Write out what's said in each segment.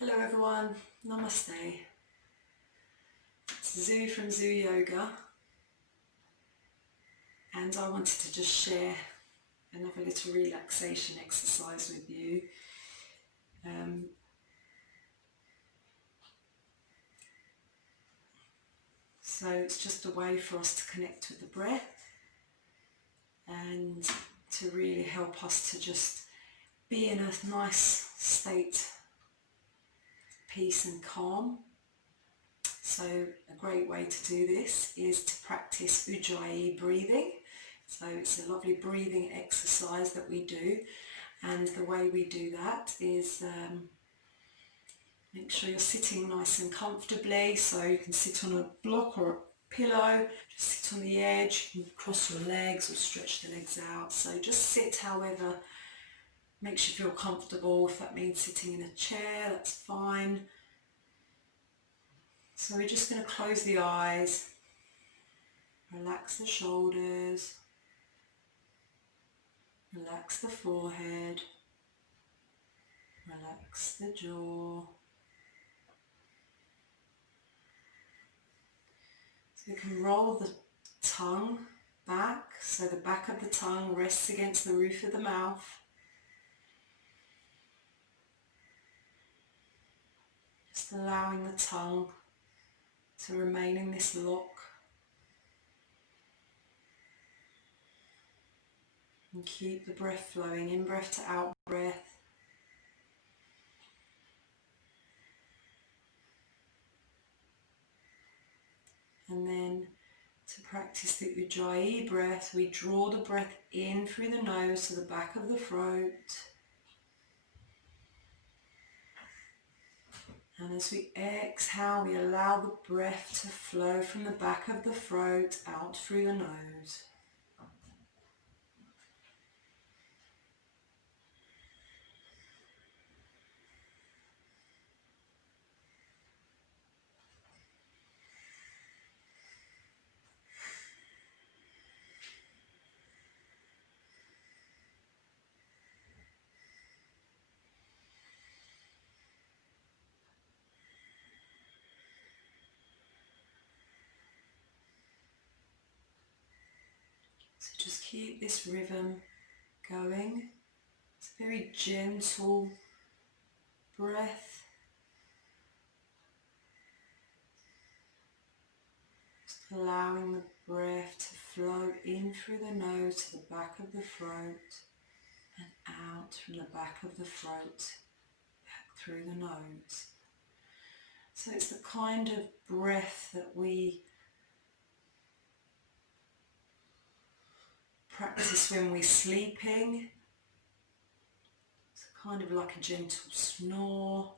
Hello everyone, Namaste. It's Zu from Zuyoga, and I wanted to just share another little relaxation exercise with you. So it's just a way for us to connect with the breath and to really help us to just be in a nice state of peace and calm. So a great way to do this is to practice ujjayi breathing. So it's a lovely breathing exercise that we do, and the way we do that is make sure you're sitting nice and comfortably, so you can sit on a block or a pillow, just sit on the edge, you can cross your legs or stretch the legs out. So just sit however makes you feel comfortable. If that means sitting in a chair, that's fine. So we're just going to close the eyes, relax the shoulders, relax the forehead, relax the jaw. So you can roll the tongue back, so the back of the tongue rests against the roof of the mouth. Just allowing the tongue to remain in this lock. And keep the breath flowing, in breath to out breath. And then to practice the ujjayi breath, we draw the breath in through the nose to the back of the throat. And as we exhale, we allow the breath to flow from the back of the throat out through the nose. So just keep this rhythm going. It's a very gentle breath. Just allowing the breath to flow in through the nose to the back of the throat and out from the back of the throat, back through the nose. So it's the kind of breath that we practice when we're sleeping. It's kind of like a gentle snore.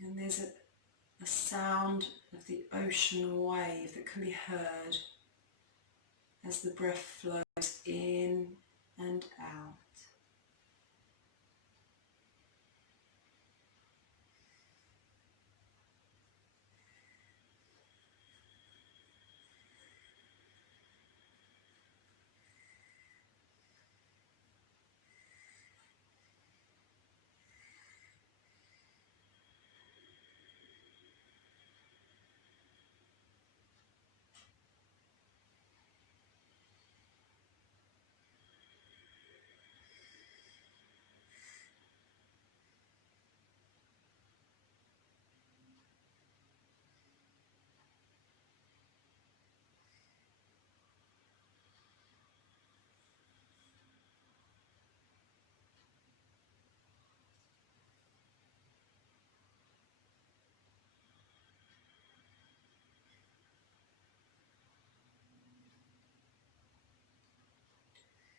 And there's a sound of the ocean wave that can be heard as the breath flows in and out.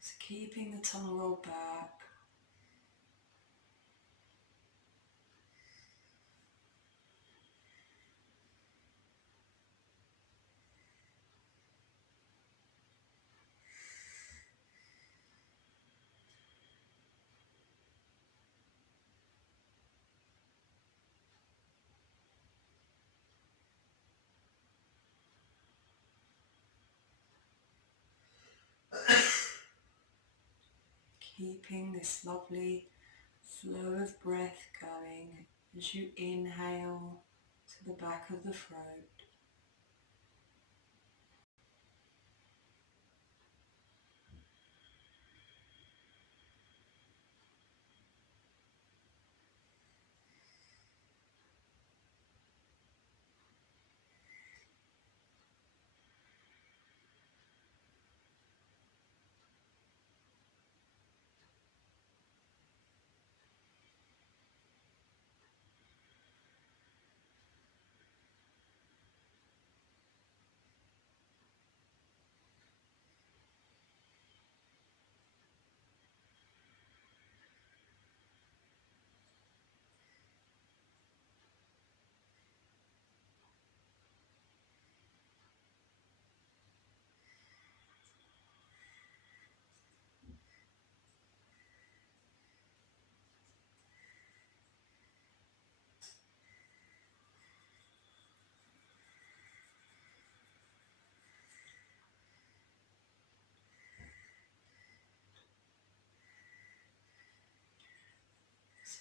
So keeping the tongue rolled back. Keeping this lovely flow of breath going. as you inhale to the back of the throat.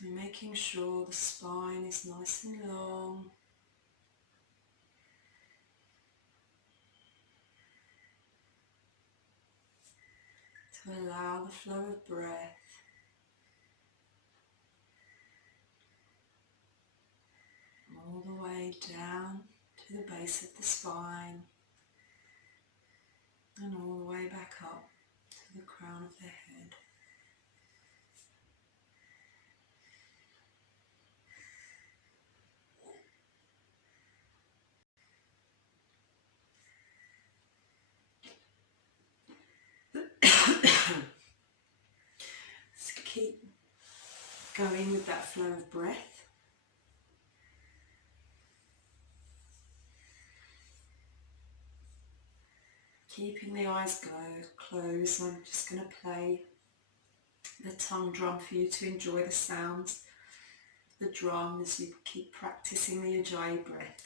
So making sure the spine is nice and long. To allow the flow of breath all the way down to the base of the spine and all the way back up to the crown of the head. So keep going with that flow of breath. Keeping the eyes closed, I'm just going to play the tongue drum for you to enjoy the sounds of the drum as you keep practicing the ujjayi breath.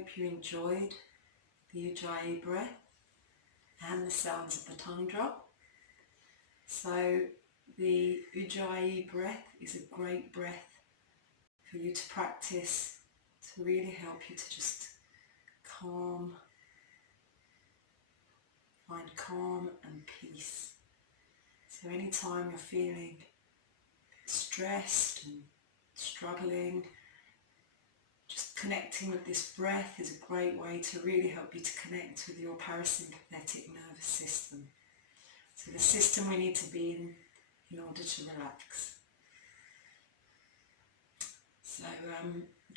hope you enjoyed the Ujjayi breath and the sounds of the tongue drop. So the Ujjayi breath is a great breath for you to practice to really help you to just find calm and peace. So anytime you're feeling stressed and struggling, just connecting with this breath is a great way to really help you to connect with your parasympathetic nervous system. So the system we need to be in order to relax. So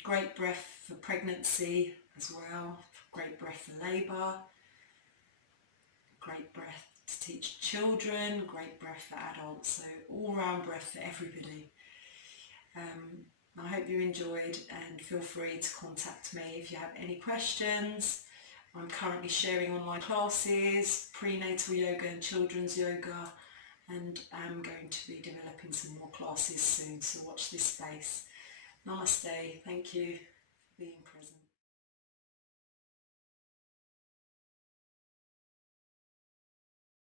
great breath for pregnancy as well, great breath for labour, great breath to teach children, great breath for adults, so all round breath for everybody. I hope you enjoyed, and feel free to contact me if you have any questions. I'm currently sharing online classes, prenatal yoga and children's yoga, and I'm going to be developing some more classes soon, so watch this space. Namaste. Thank you for being present.